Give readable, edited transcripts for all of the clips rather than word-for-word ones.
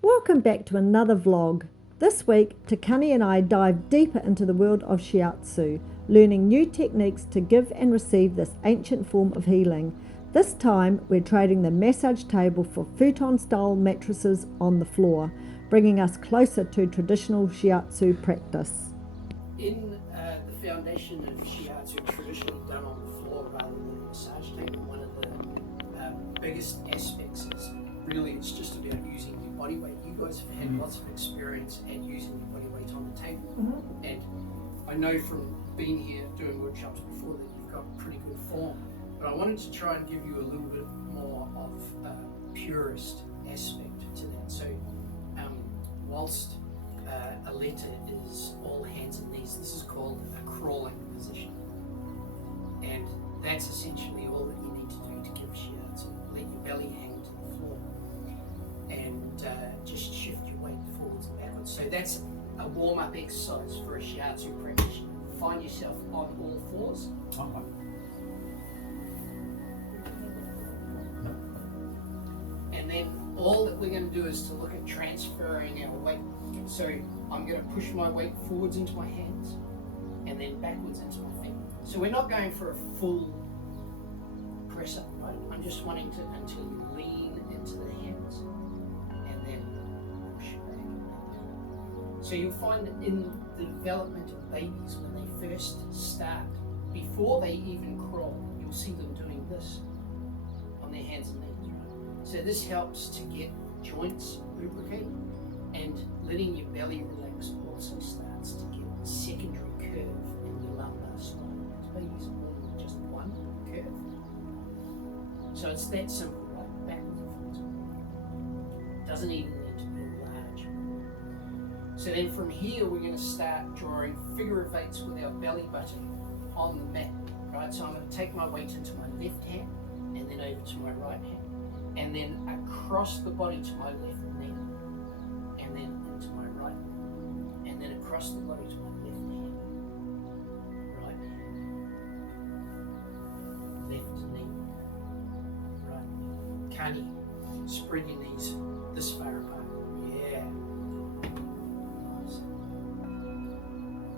Welcome back to another vlog. This week, Kani and I dive deeper into the world of Shiatsu, learning new techniques to give and receive this ancient form of healing. This time, we're trading the massage table for futon-style mattresses on the floor, bringing us closer to traditional Shiatsu practice. In the foundation of Shiatsu, traditionally done on the floor rather than a massage table, one of the biggest aspects is really it's just about using your body weight. You guys have had lots of experience at using your body weight on the table, and I know from being here doing workshops before that you've got pretty good form, but I wanted to try and give you a little bit more of a purist aspect to that. So whilst a letter is all hands and knees, this is called a crawling position, and that's essentially all that you need to do to give Shiatsu. Let your belly hang to the floor and just shift your weight forwards and backwards. So that's a warm-up exercise for a Shiatsu practitioner. Find yourself on all fours. And then all that we're going to do is to look at transferring our weight. So I'm going to push my weight forwards into my hands and then backwards into my feet. So we're not going for a full press up, right? I'm just wanting to until you lean into the hands and then push back. So you'll find that in the development of babies, when they first start, before they even crawl, you'll see them doing this on their hands and knees. So this helps to get joints lubricated, and letting your belly relax also starts to get a secondary curve in your lumbar spine. Because babies are born with just one curve. So it's that simple, right? Backwards and forwards. Doesn't even need to be large. So then from here we're going to start drawing figure of eights with our belly button on the mat, right? So I'm going to take my weight into my left hand and then over to my right hand, and then across the body to my left knee, and then into my right, and then across the body to my left hand, right hand, left knee, right knee. Kani, spread your knees this far apart. Yeah. Nice.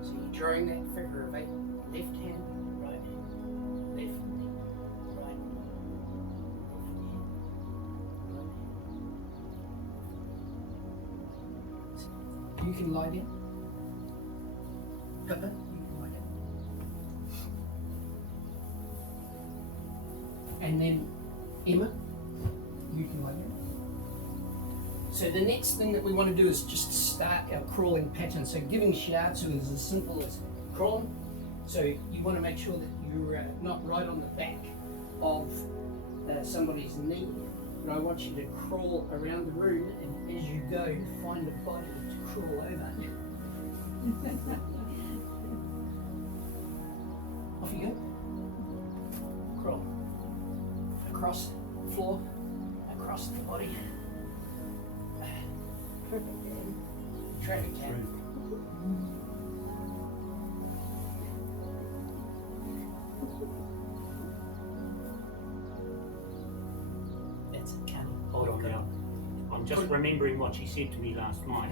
So you're drawing that figure of eight, left hand, right hand, left knee, right knee. You can lie down. Pippa, you can lie down. And then Emma, you can lie down. So the next thing that we want to do is just start our crawling pattern. So giving Shiatsu is as simple as crawling. So you want to make sure that you're not right on the back of somebody's knee. But I want you to crawl around the room, and as you go, find a body to crawl over. Off you go. Crawl. Across the floor, across the body. Perfect, Dan. Traffic jam. That's it, Kani. Hold on now. I'm just remembering what she said to me last night.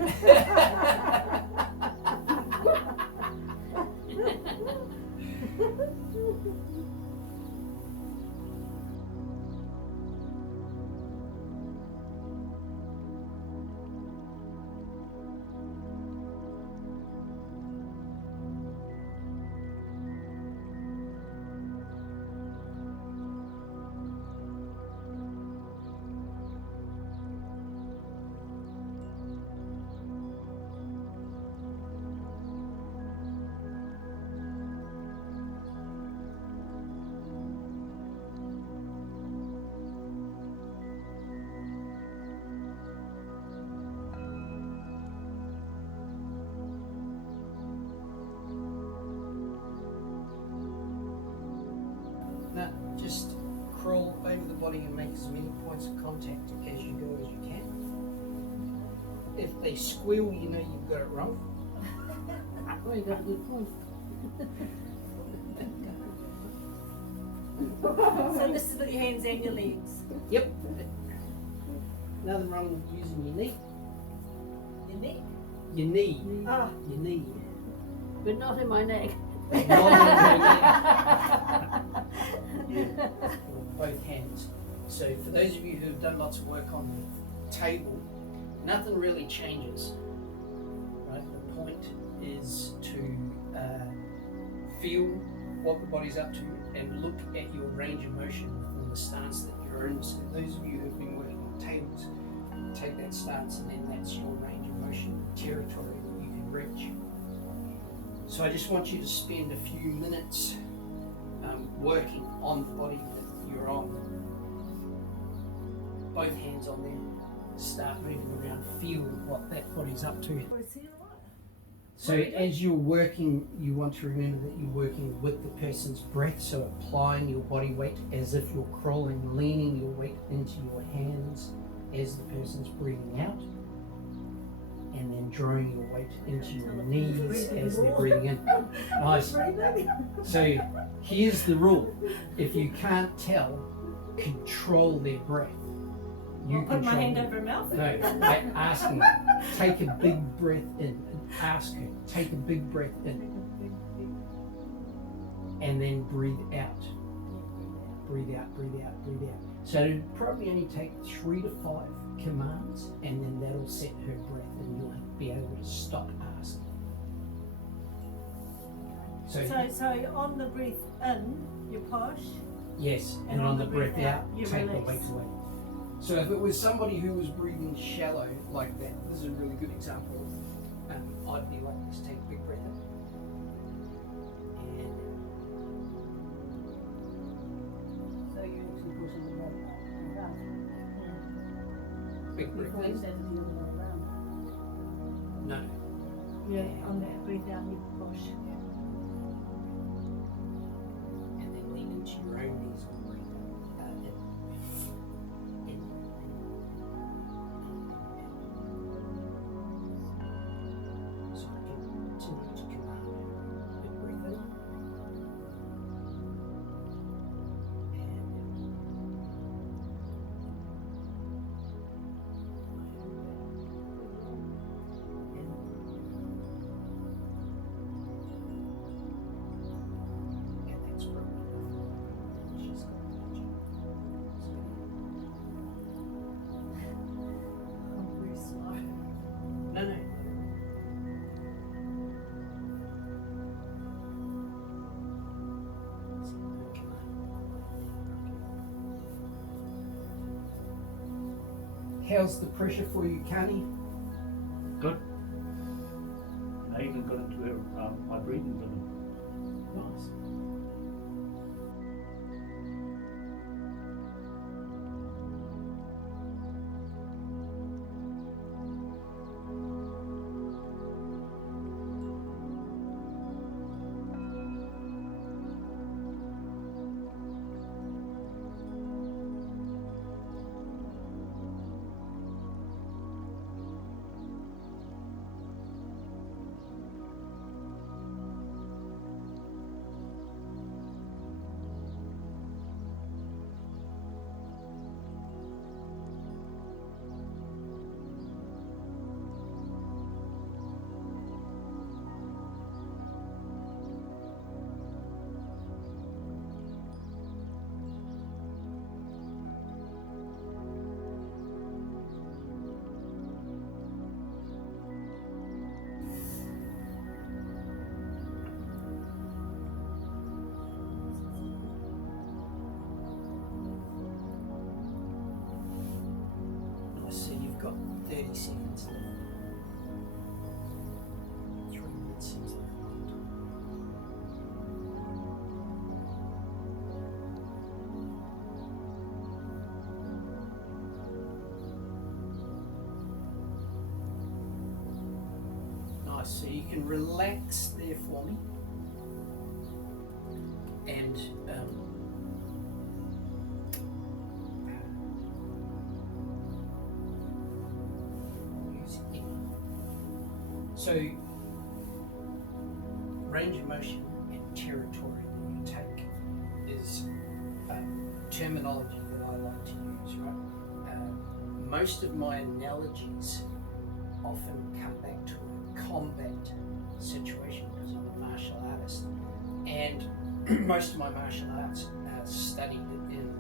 Now, just crawl over the body and make as many points of contact as you go as you can. If they squeal, you know you've got it wrong. Oh, you got a good point. So this is with your hands and your legs. Yep. Nothing wrong with using your knee. Your neck. your knee, Ah, your knee. But not in my neck. Not in your neck. Both hands. So for those of you who have done lots of work on the table, nothing really changes. Right? The point is to feel what the body's up to and look at your range of motion within the stance that you're in. So those of you who have been working on tables, take that stance and then that's your range of motion territory that you can reach. So I just want you to spend a few minutes working on the body that you're on. Both hands on there, start moving around, feel what that body's up to. So as you're working, you want to remember that you're working with the person's breath, so applying your body weight as if you're crawling, leaning your weight into your hands as the person's breathing out, and then drawing your weight into your knees as they're breathing in. Nice. So here's the rule. If you can't tell, control their breath. You Put my control hand them. over her mouth. No, I'm asking her, take a big breath in. Ask her, take a big breath in. And then breathe out. Breathe out, breathe out, breathe out. So it'll probably only take 3 to 5 commands, and then that'll set her breath, and you'll be able to stop asking. So on the breath in, you push. Yes, and on the breath out, take the weight away. So if it was somebody who was breathing shallow like that, this is a really good example. I'd be like this, take a big breath in. And So you actually pushing the breath out. big breath Before you in. said to the other way around. No. Yeah, on that breath out, you push. And then lean into your own knees and breathe out. In. So I can continue to command her. Big breath in. And that's broken. She's got the I'm very slow. No. How's the pressure for you, Kani? Good. I even got into my breathing rhythm. Nice. So you've got 30 seconds left. 3 minutes seems like a long time. Nice, so you can relax there for me. And so, range of motion and territory that you take is terminology that I like to use, right? Most of my analogies often come back to a combat situation because I'm a martial artist, and most of my martial arts are studied in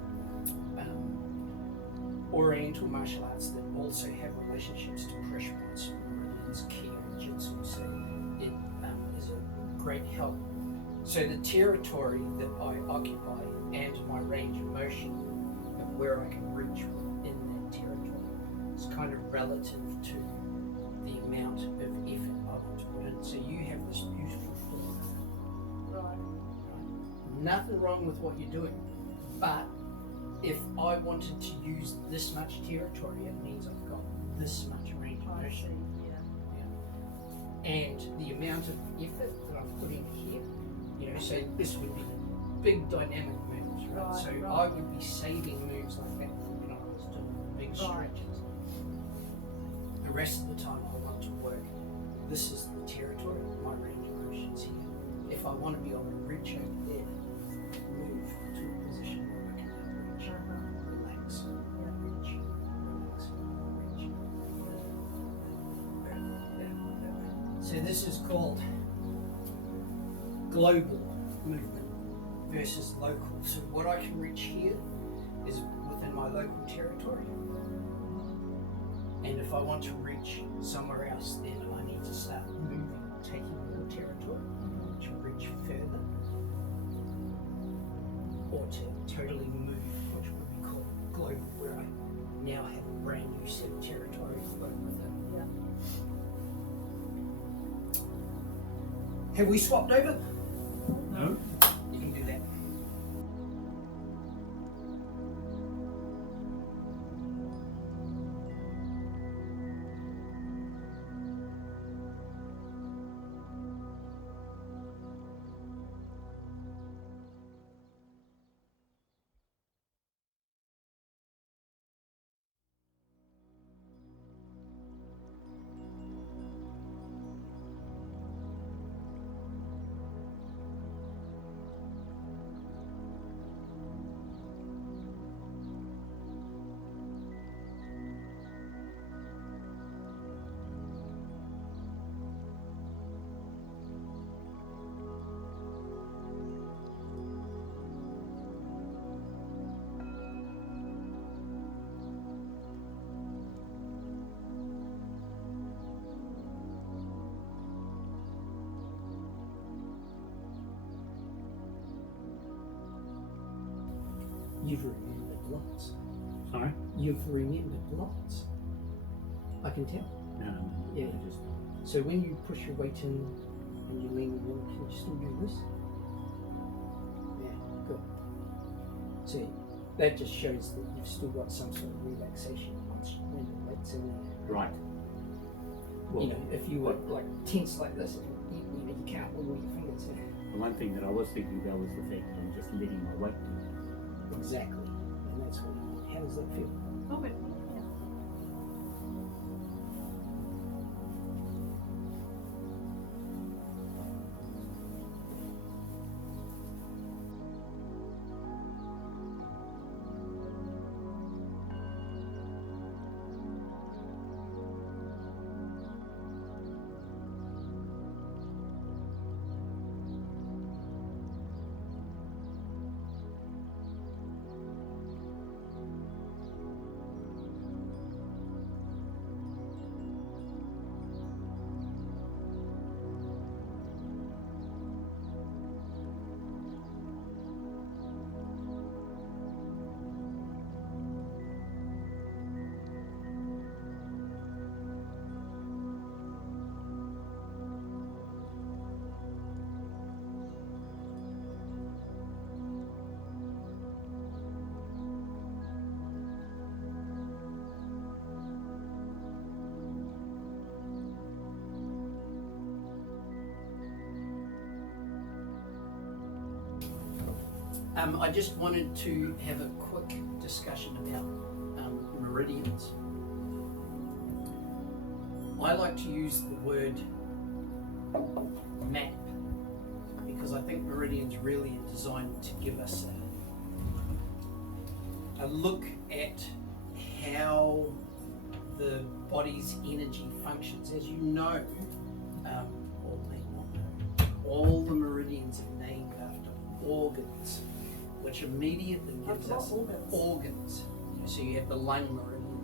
Oriental martial arts that also have relationships to pressure points, Meridian's, Ki and Jitsu, so it is a great help. So the territory that I occupy and my range of motion and where I can reach within that territory is kind of relative to the amount of effort I want to put in. So you have this beautiful form. Right. Nothing wrong with what you're doing, but if I wanted to use this much territory, it means I've got this much range of I see. motion. Yeah. And the amount of effort that I'm putting here, you know, so this would be big dynamic moves, right? Right, So right. I would be saving moves like that from when I was doing big Right. stretches. The rest of the time I want to work, this is the territory, my range of motions here. If I want to be able to reach over there, move to a position where I can now reach, relax, reach, relax, reach. So this is called global movement versus local. So what I can reach here is within my local territory. And if I want to reach somewhere else, then I need to start moving, taking more territory to reach further, or to totally move, which would be called global, where I now have a brand new set of territory to work within. Yeah. Have we swapped over? No? You can do that. You've remembered lots. Sorry? You've remembered lots. I can tell. No. Yeah. I just, So when you push your weight in and you lean in, can you still do this? Yeah, good. So that just shows that you've still got some sort of relaxation once when the weight's in there. right. Well, You know, if you were like tense like this, you know, you can't wiggle your fingers in. the one thing that I was thinking about was the fact that I'm just letting my weight do it. Exactly. And that's what you want. How does that feel? Okay. I just wanted to have a quick discussion about meridians. I like to use the word map because I think meridians really are designed to give us a look at how the body's energy functions. As you know, or may not know, all the meridians are named after organs, which immediately gives us organs. So you have the lung meridian,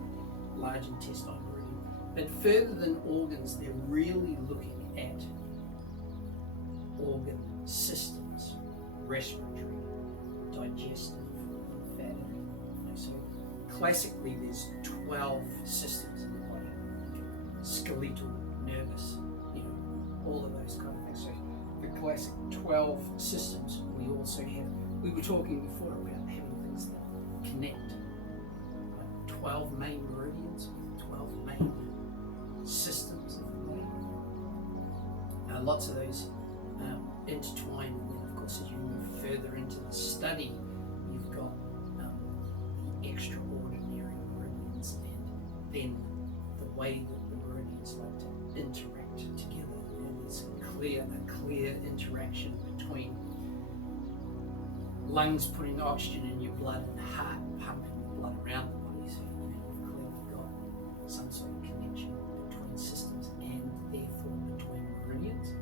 large intestine meridian. But further than organs, they're really looking at organ systems, respiratory, digestive, lymphatic. So classically there's 12 systems in the body, skeletal, nervous, all of those kind of things. So the classic 12 systems. We also have, we were talking before about having things that connect, like 12 main meridians with 12 main systems of the body. Lots of those intertwine, and then of course as you move further into the study, you've got the extraordinary meridians, and then the way that the meridians like to interact together. And there's a clear interaction between lungs putting oxygen in your blood and heart pumping the blood around the body. So you've clearly got some sort of connection between systems and therefore between meridians.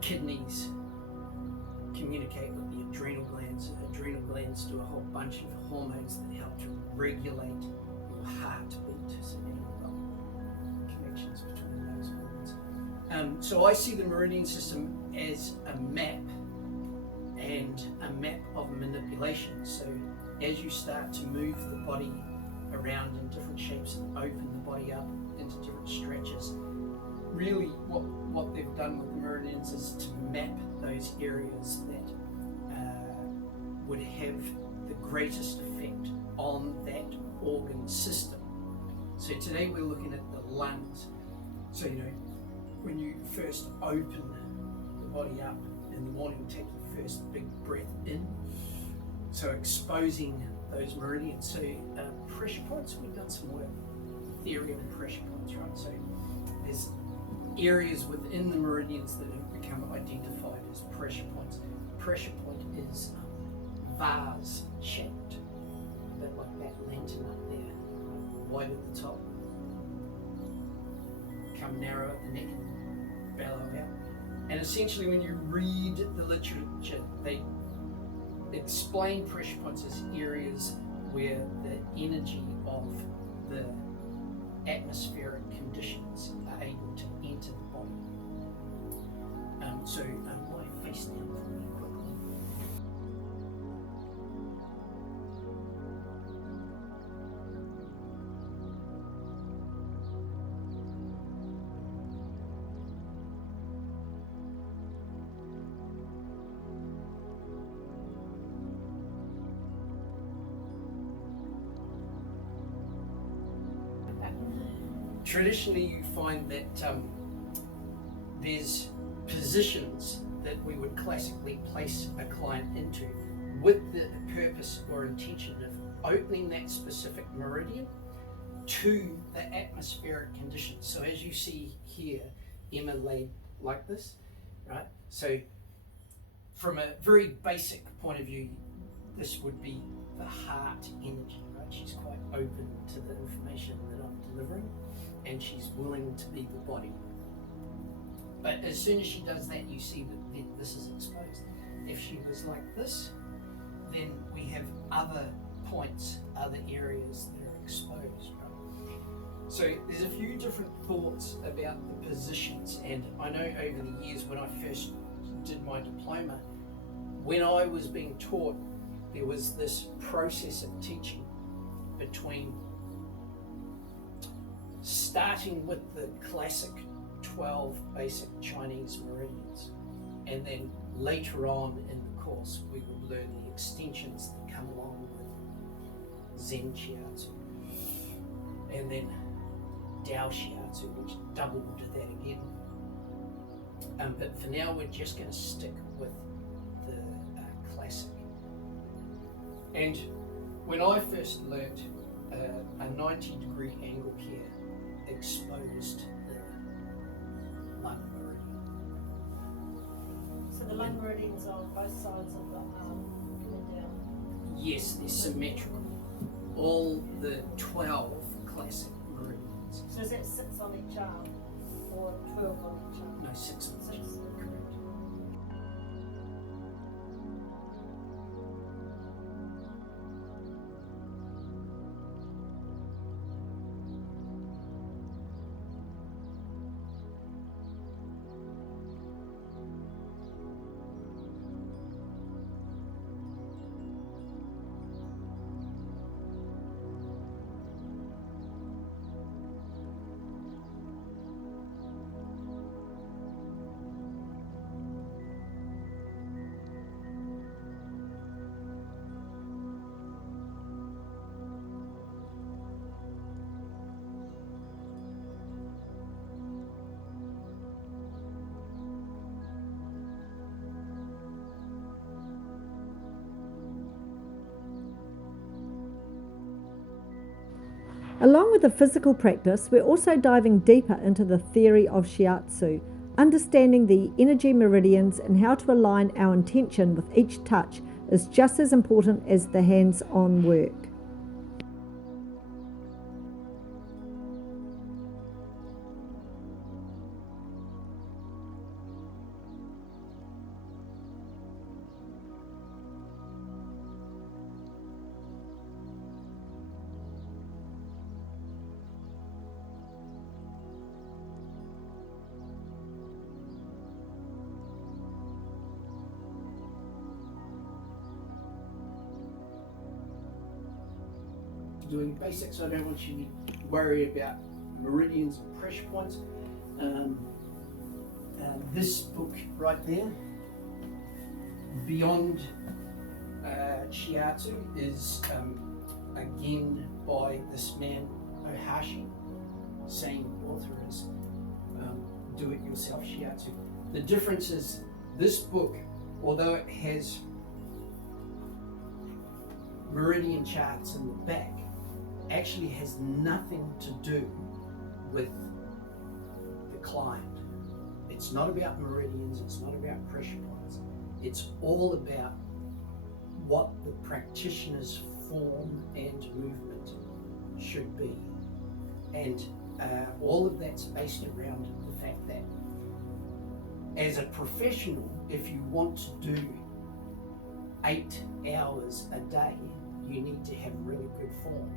Kidneys communicate with the adrenal glands. Adrenal glands do a whole bunch of hormones that help to regulate your heartbeat. So you've got connections between those organs. So I see the meridian system as a map, and a map of manipulation. So as you start to move the body around in different shapes and open the body up into different stretches, really what they've done with the meridians is to map those areas that would have the greatest effect on that organ system. So today we're looking at the lungs. So when you first open the body up in the morning, take your first big breath in, so exposing those meridians. So pressure points, we've done some work, theory on pressure points, right? So there's areas within the meridians that have become identified as pressure points. Pressure point is vase shaped, a bit like that lantern up there, wide at the top, come narrow at the neck, bellow out. And essentially when you read the literature, they explain pressure points as areas where the energy of the atmospheric conditions are able to enter the body. So lie face down for me quickly. Traditionally, you find that there's positions that we would classically place a client into with the purpose or intention of opening that specific meridian to the atmospheric conditions. So as you see here, Emma laid like this, right? So from a very basic point of view, this would be the heart energy, right? She's quite open to the information that I'm delivering, and she's willing to be the body. But as soon as she does that, you see that this is exposed. If she was like this, then we have other points, other areas that are exposed, right? So there's a few different thoughts about the positions, and I know over the years when I first did my diploma, when I was being taught, there was this process of teaching between starting with the classic 12 basic Chinese meridians, and then later on in the course we would learn the extensions that come along with Zen Shiatsu, and then Dao Shiatsu, which doubled that again. But for now we're just going to stick with the classic. And when I first learnt, a 90-degree angle here exposed the lung meridian. So the lung meridians are on both sides of the arm, coming down. Yes, they're symmetrical. all the 12 classic meridians. So is that 6 on each arm or 12 on each arm? No, 6 on each. 6, correct. Along with the physical practice, we're also diving deeper into the theory of Shiatsu, understanding the energy meridians and how to align our intention with each touch is just as important as the hands-on work. Doing basics, I don't want you to worry about meridians and pressure points. This book right there, Beyond Shiatsu, is again by this man Ohashi, same author as Do It Yourself Shiatsu. The difference is this book, although it has meridian charts in the back, actually has nothing to do with the client. It's not about meridians, it's not about pressure points. It's all about what the practitioner's form and movement should be. And all of that's based around the fact that as a professional, if you want to do 8 hours a day, you need to have really good form.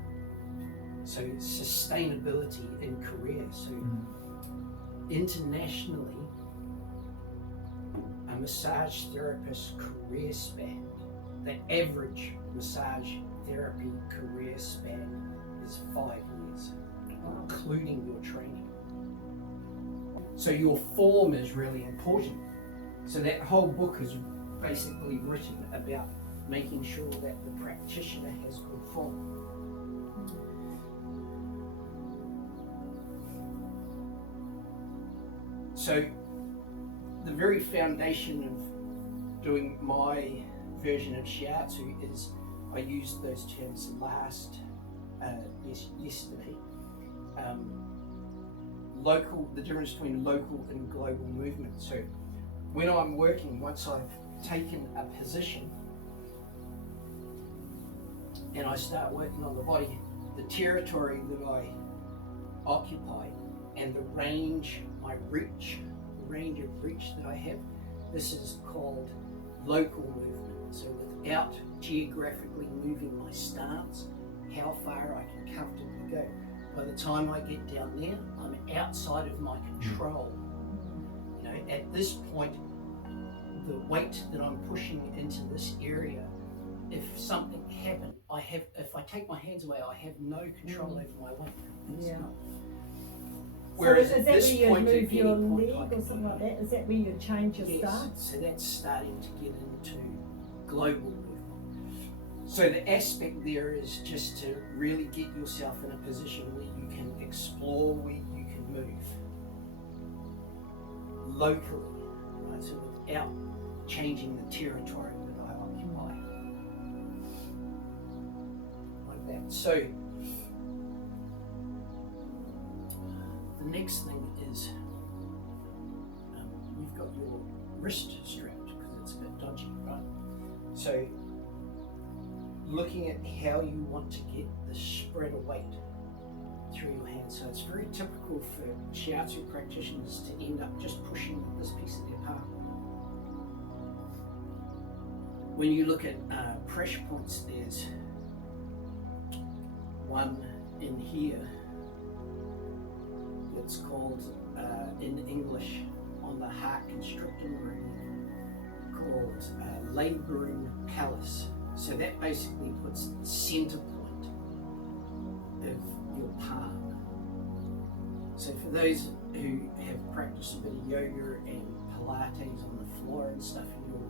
So sustainability in career. So internationally, a massage therapist career span, the average massage therapy career span is 5 years, including your training. So your form is really important. So that whole book is basically written about making sure that the practitioner has good form. So the very foundation of doing my version of Shiatsu is, I used those terms yesterday. The difference between local and global movement. So when I'm working, once I've taken a position and I start working on the body, the territory that I occupy and the range of reach that I have, this is called local movement. So without geographically moving my stance, how far I can comfortably go. By the time I get down there, I'm outside of my control. You know, at this point, the weight that I'm pushing into this area, if something happened, if I take my hands away, I have no control over my weight. Yeah. Whereas so is at that this where you point, move at your any point, leg I or can something like that? Is that where you change your stance? So that's starting to get into global movement. So the aspect there is just to really get yourself in a position where you can explore, where you can move locally, right? So without changing the territory that I occupy, like that. So the next thing is you've got your wrist strapped because it's a bit dodgy, right? So looking at how you want to get the spread of weight through your hands. So it's very typical for Shiatsu practitioners to end up just pushing this piece of their palm. When you look at pressure points, there's one in here that's called, in English, on the heart constrictor meridian, called labrum palace. So that basically puts the center point of your palm. So for those who have practiced a bit of yoga and Pilates on the floor and stuff, you'll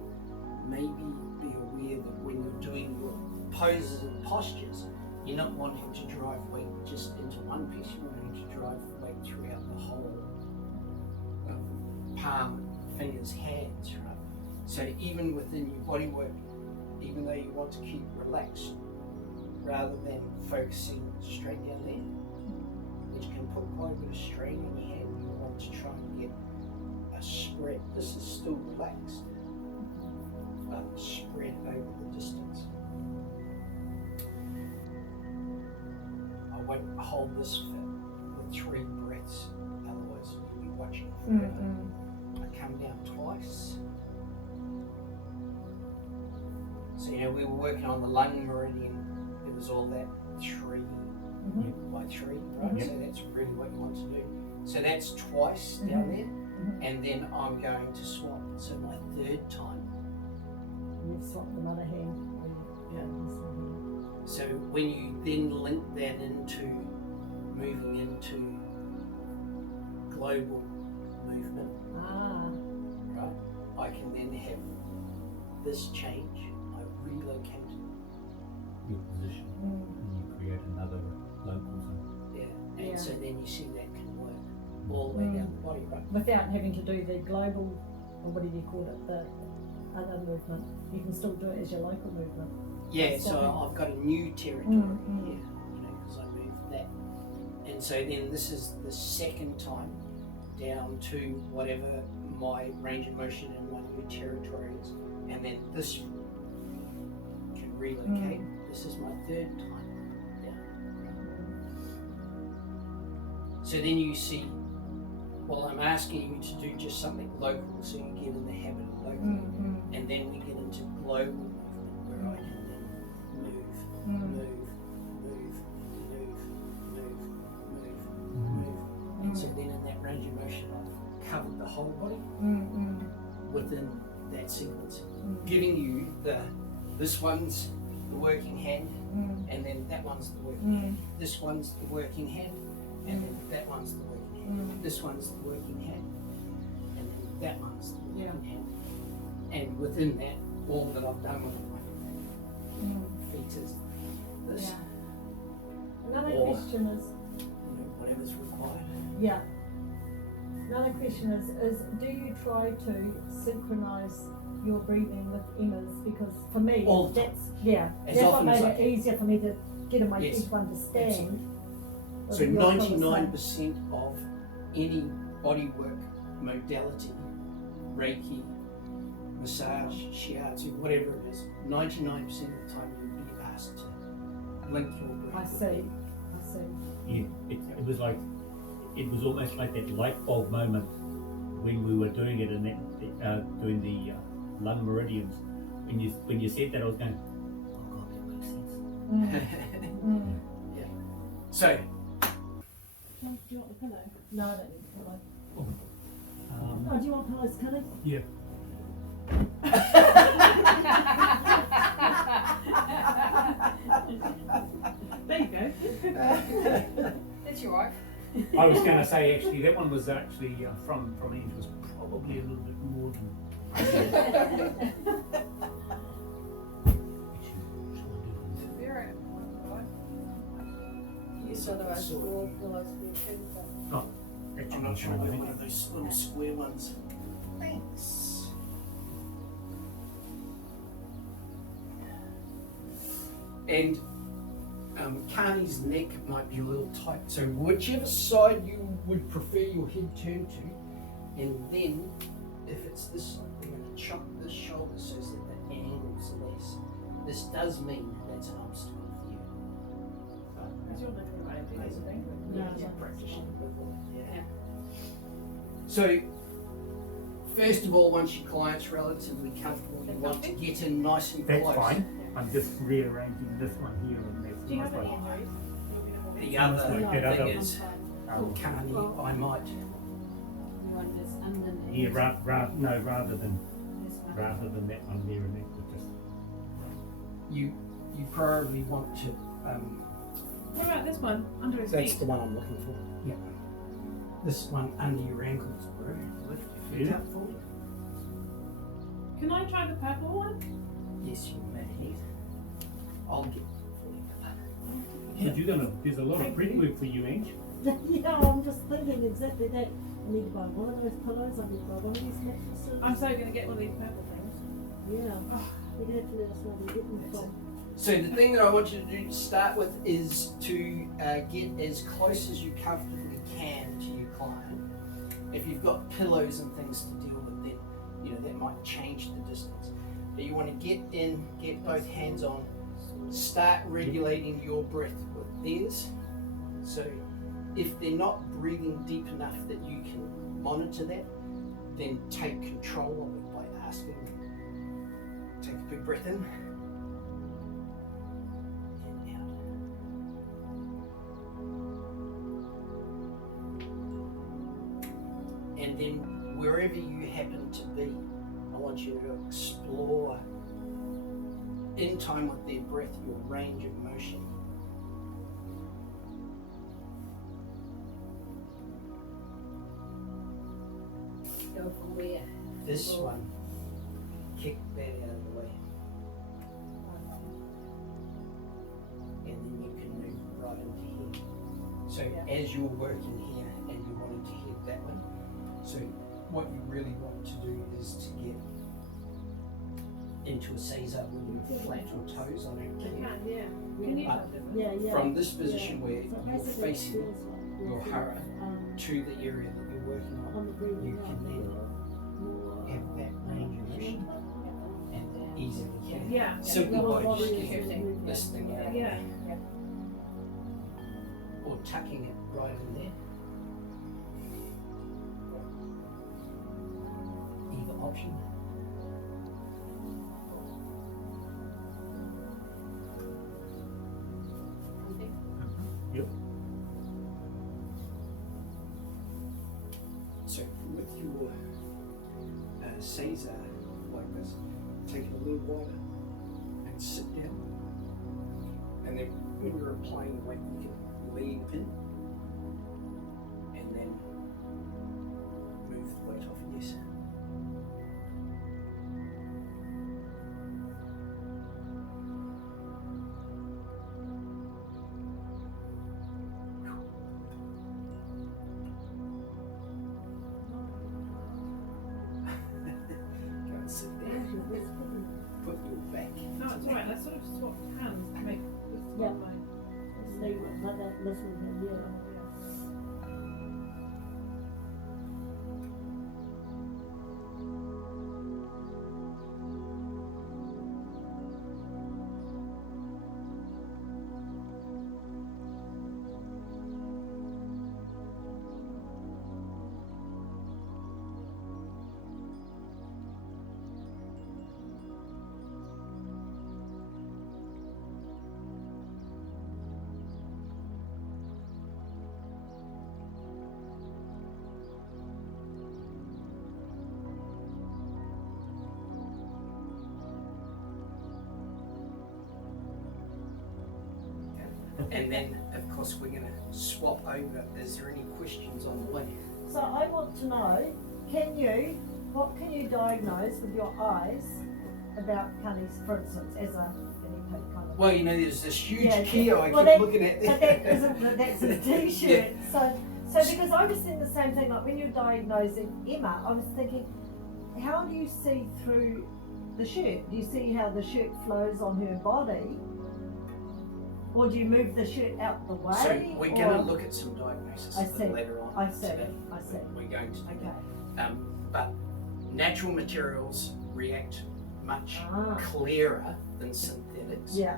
maybe be aware that when you're doing your poses and postures, you're not wanting to drive weight just into one piece, you're wanting to drive weight throughout the whole palm, fingers, hands, right? So even within your body work, even though you want to keep relaxed, rather than focusing straight down there, which can put quite a bit of strain on your hand, you want to try and get a spread. This is still relaxed, but spread over the distance. I won't hold this for 3 breaths, otherwise you'll be watching forever. I come down twice. So we were working on the lung meridian. It was all that 3 by 3, right? So that's really what you want to do. So that's twice down there, and then I'm going to swap. So my 3rd time. You swap the other hand. So when you then link that into moving into global movement, right? I can then have this change. I relocate your position and you create another local zone. and so then you see that can work all the way down the body, right? Without having to do the global, or what do you call it, the other movement. You can still do it as your local movement. Yeah, so I've got a new territory here, because I moved that. And so then this is the 2nd time down to whatever my range of motion and my new territory is. And then this can relocate. This is my 3rd time down. So then you see, well, I'm asking you to do just something local, so you get in the habit of local. And then we get into global movement, where I can then move. And so then in that range of motion, I've covered the whole body within that sequence, giving you this one's the working hand, and then that one's the working hand. This one's the working hand, and then that one's the working hand. This one's the working hand, and then that one's the working hand. And within that, all that I've done with my feet is this. Another Or, question is, whatever's required. Another question is do you try to synchronize your breathing with Emma's? Because for me, All the that's As what often as made I it can. easier for me to get in my Yes, feet to understand. So 99% of any bodywork modality, Reiki, massage, Shiatsu, whatever it is, 99% of the time you'll be asked to link your breath. I with see. it. Yeah, it was like, it was almost like that light bulb moment when we were doing it and then doing the lung meridians. When you said that, I was going, oh God, that makes sense. Yeah. So, Do you want the pillow? No, I don't need the pillow. Um, Do you want pillows, Kani? yeah. There you go. That's your wife. I was going to say actually that one was actually from Ian was probably a little bit more than. Very important, right? yes, Otherwise, so we'll pillows for your feet. Oh, actually, I'm not sure I about think. one of those little square ones. Thanks. And Kani's neck might be a little tight, so whichever side you would prefer your head turned to, and then if it's this side, we're going to chop this shoulder so that the angle's less. this does mean that's an obstacle for you. Because you're looking right at things, I think. Yeah, practitioner. Yeah. So, first of all, once your client's relatively comfortable, you want to get in nice and That's close. fine. I'm just rearranging this one here and that's Do you have almost any like, injuries? The other Like that thing other- is, um, Kani, I might. You want this underneath. yeah, rather than This one. that one there and that would just You probably want to. What about this one? Under his That's feet? the one I'm looking for. Yeah. This one under your ankles, bro. Lift your feet Yeah. up for me. Can I try the purple one? Yes, you may. I'll get it for you. But you're gonna, there's a lot of prep work for you, Ange. Yeah, I'm just thinking exactly that. I need to buy one of those pillows, I need to buy one of these mattresses. I'm so going to get one of these purple things. Yeah, you're going to have to let us know where you get them That's from. So the thing that I want you to do to start with is to get as close as you comfortably can to your client. If you've got pillows and things to deal with, then that might change the distance. But you want to get in, get both hands on, start regulating your breath with theirs. So if they're not breathing deep enough that you can monitor that, then take control of it by asking. Take a big breath in. And then wherever you happen to be, I want you to explore, in time with their breath, your range of motion. Go from where? This one, kick that out of the way. And then you can move right into here. So as you're working here and you're wanting to head that way, so what you really want to do is to get into a Caesar when you're flat your toes on it. I can, yeah. Can you But Yeah. from this position Yeah. where So you're basically it facing feels like your you're hara um, to the area that you're working on on, the breathing you out, can then more, have that range of motion and easily can. Yeah. Simply Your by body just is having moving. this thing out Yeah. or tucking it right in there. Either option. Yep. So with your Caesar like this, take it a little wider and sit down. And then when you're applying the weight, you can lean in and then move the weight off. Yes. Go and sit there. Put your back. No, it's alright. Let's sort of swap hands to make this Yeah. one. Leave it like that, listen to you. And then, of course, we're going to swap over. Is there any questions on the way? So I want to know, what can you diagnose with your eyes about Kani's, for instance, as a guinea pig kind of? Well, there's this huge Yeah, key I well, keep that- looking at there. But that isn't, that's a t-shirt. So because I was thinking the same thing, like when you're diagnosing Emma, I was thinking, how do you see through the shirt? Do you see how the shirt flows on her body? Or do you move the shirt out the way? So we're or- going to look at some diagnosis I a see. bit later on I see. today. I see. We're going to do Okay. that. But natural materials react much Ah. clearer than synthetics. Yeah.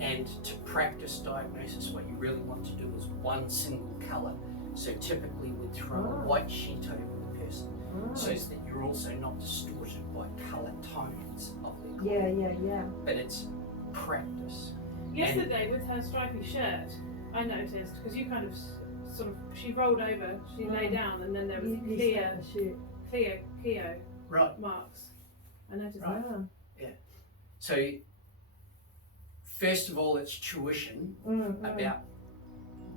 And to practice diagnosis, what you really want to do is one single colour. So typically we'd throw a white sheet over the person so that you're also not distorted by colour tones of their clothing. Yeah. But it's practice. Yesterday with her stripy shirt, I noticed, because you kind of sort of, she rolled over, she lay down, and then there was clear Keo Right. marks. I noticed Right. that. Yeah. So first of all, it's tuition about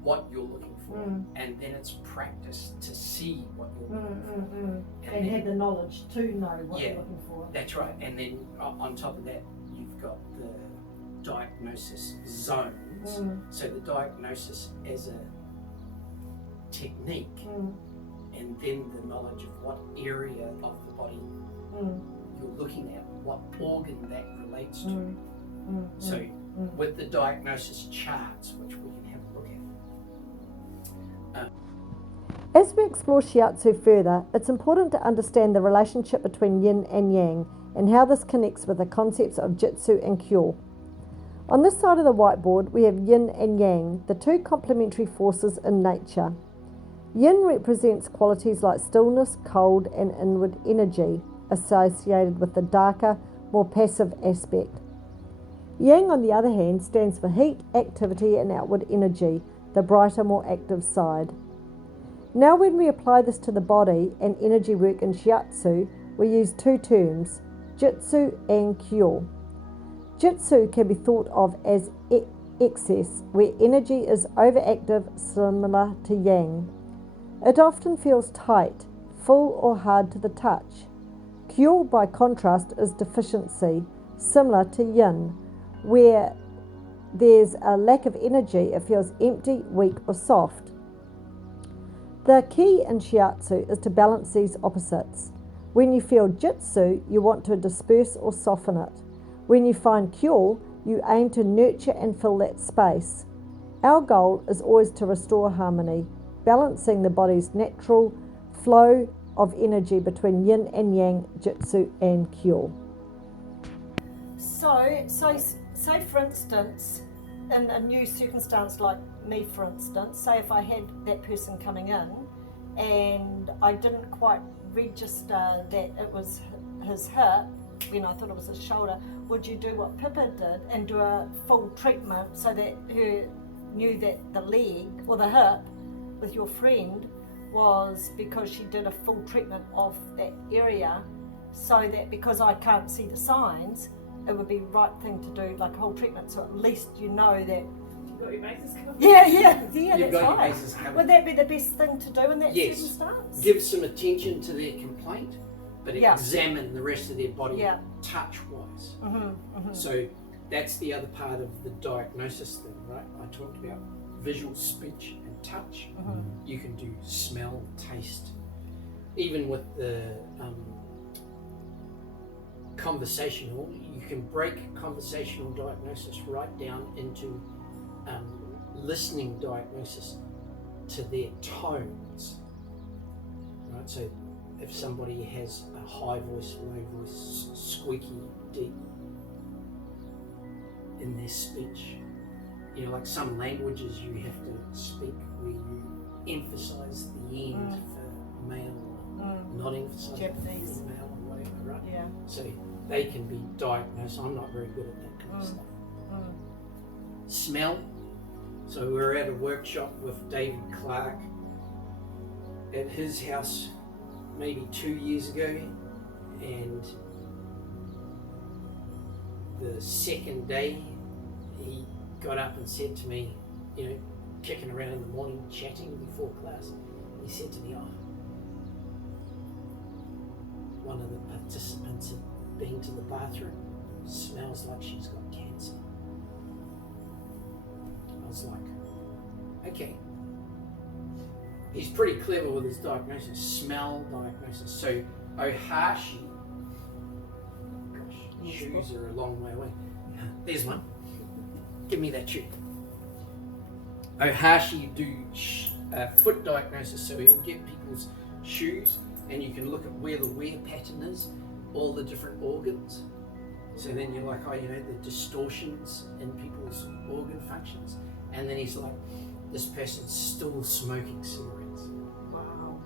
what you're looking for, and then it's practice to see what you're looking for. And have the knowledge to know what Yeah. you're looking for. That's right. And then on top of that, you've got the diagnosis zones. So the diagnosis as a technique, and then the knowledge of what area of the body you're looking at, what organ that relates to. So with the diagnosis charts, which we can have a look at. As we explore Shiatsu further, it's important to understand the relationship between yin and yang and how this connects with the concepts of Jitsu and Kyo. On this side of the whiteboard, we have yin and yang, the two complementary forces in nature. Yin represents qualities like stillness, cold, and inward energy, associated with the darker, more passive aspect. Yang, on the other hand, stands for heat, activity, and outward energy, the brighter, more active side. Now, when we apply this to the body and energy work in Shiatsu, we use two terms, Jitsu and Kyo. Jitsu can be thought of as excess, where energy is overactive, similar to yang. It often feels tight, full, or hard to the touch. Kyo, by contrast, is deficiency, similar to yin, where there's a lack of energy, it feels empty, weak, or soft. The key in Shiatsu is to balance these opposites. When you feel Jitsu, you want to disperse or soften it. When you find Kyo, you aim to nurture and fill that space. Our goal is always to restore harmony, balancing the body's natural flow of energy between yin and yang, Jitsu and Kyo. So say for instance, in a new circumstance like me, for instance, say if I had that person coming in and I didn't quite register that it was his hip when I thought it was his shoulder, would you do what Pippa did and do a full treatment so that her knew that the leg or the hip with your friend was because she did a full treatment of that area, so that because I can't see the signs, it would be the right thing to do, like a whole treatment, so at least you know that. You got your bases covered? Yeah, You've that's got your right. bases covered. Would that be the best thing to do in that Yes. circumstance? Give some attention to their complaint, but Yeah. examine the rest of their body Yeah. touch-wise. Mm-hmm. So that's the other part of the diagnosis thing, right? I talked about visual, speech, and touch. You can do smell, taste, even with the conversational. You can break conversational diagnosis right down into listening diagnosis to their tones, right? So if somebody has a high voice, low voice, squeaky, deep in their speech, you know, like some languages you have to speak where you emphasize the end for male, not emphasize Japanese. for female or whatever, right? Yeah. So they can be diagnosed. I'm not very good at that kind of stuff. Smell. So we were at a workshop with David Clark at his house maybe 2 years ago, and the second day he got up and said to me, you know, kicking around in the morning, chatting before class, he said to me, one of the participants had been to the bathroom, smells like she's got cancer. I was like, okay. He's pretty clever with his diagnosis, smell diagnosis. So Ohashi, gosh, shoes are a long way away. There's one. Give me that shoe. Ohashi do foot diagnosis, so he'll get people's shoes and you can look at where the wear pattern is, all the different organs, So then you're like, oh, you know, the distortions in people's organ functions. And then he's like, this person's still smoking cigarettes. Wow.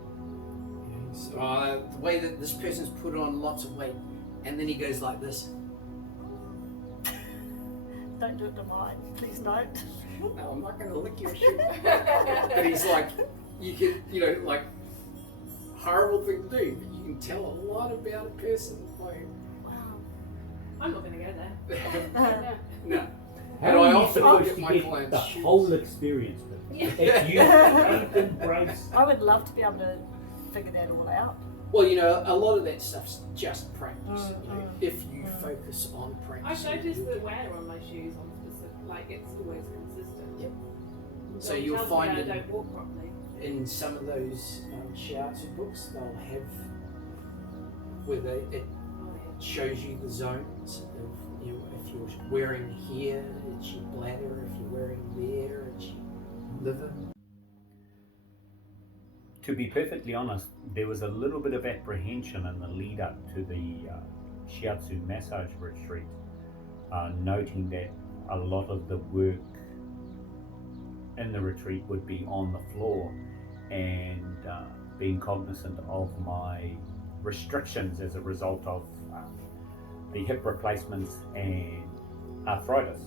You know, so, the way that this person's put on lots of weight. And then he goes like this. Don't do it to mine, please don't. No, I'm not going to lick your shoe. But he's like, you can, you know, like, horrible thing to do, but you can tell a lot about a person by. Wow. I'm not going to go there. No. How And I are you often supposed look at to my get clients' the shoes. whole experience? If you embrace. I would love to be able to figure that all out. Well, you know, a lot of that stuff's just practice. Mm, You know, if you focus on practice. I've noticed the wear on my shoes on specific, like it's always consistent. Yep. So So it you'll tells find me I it don't walk properly. in some of those Shiatsu books, they'll have where it Oh, yeah. shows you the zones of, you know, if you're wearing here, it's your bladder. If you're wearing there, it's your liver. To be perfectly honest, there was a little bit of apprehension in the lead up to the Shiatsu massage retreat, noting that a lot of the work in the retreat would be on the floor, and being cognizant of my restrictions as a result of the hip replacements and arthritis.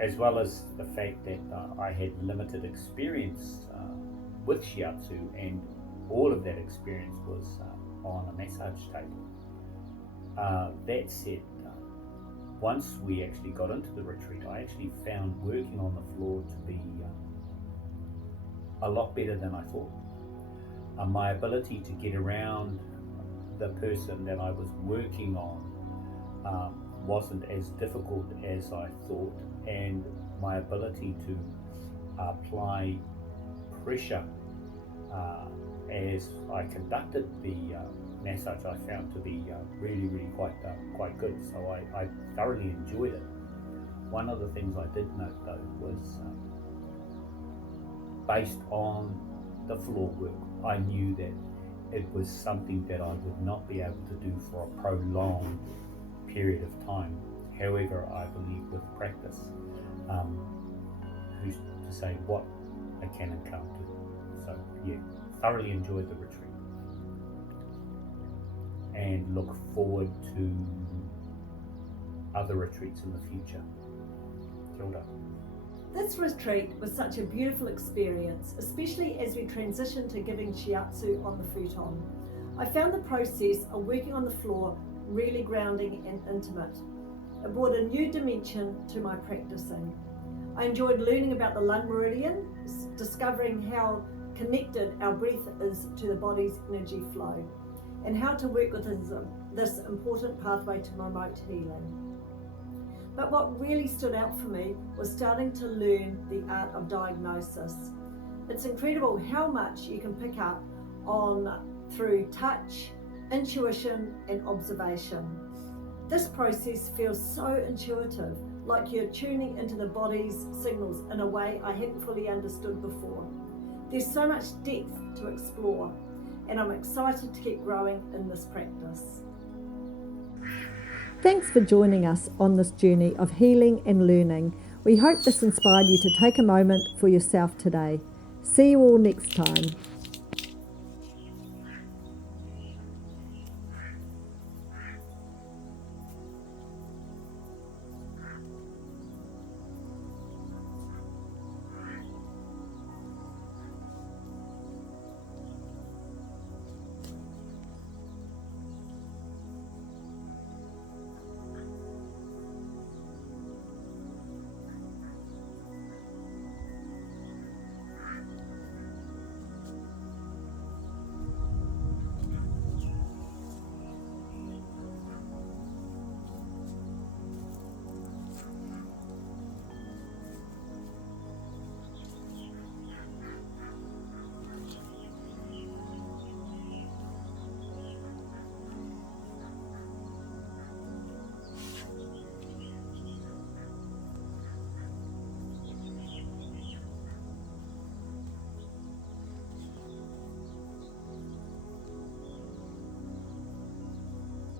As well as the fact that I had limited experience with Shiatsu, and all of that experience was on a massage table. That said, once we actually got into the retreat, I actually found working on the floor to be a lot better than I thought. My ability to get around the person that I was working on wasn't as difficult as I thought, and my ability to apply pressure as I conducted the massage I found to be really quite good. So I thoroughly enjoyed it. One of the things I did note though was based on the floor work, I knew that it was something that I would not be able to do for a prolonged period of time. However, I believe with practice, who's to say what I can and can't do. So yeah, thoroughly enjoyed the retreat and look forward to other retreats in the future. Kia ora. This retreat was such a beautiful experience, especially as we transitioned to giving Shiatsu on the futon. I found the process of working on the floor really grounding and intimate. It brought a new dimension to my practicing. I enjoyed learning about the lung meridian, discovering how connected our breath is to the body's energy flow, and how to work with this important pathway to remote healing. But what really stood out for me was starting to learn the art of diagnosis. It's incredible how much you can pick up on through touch, intuition, and observation. This process feels so intuitive, like you're tuning into the body's signals in a way I hadn't fully understood before. There's so much depth to explore, and I'm excited to keep growing in this practice. Thanks for joining us on this journey of healing and learning. We hope this inspired you to take a moment for yourself today. See you all next time.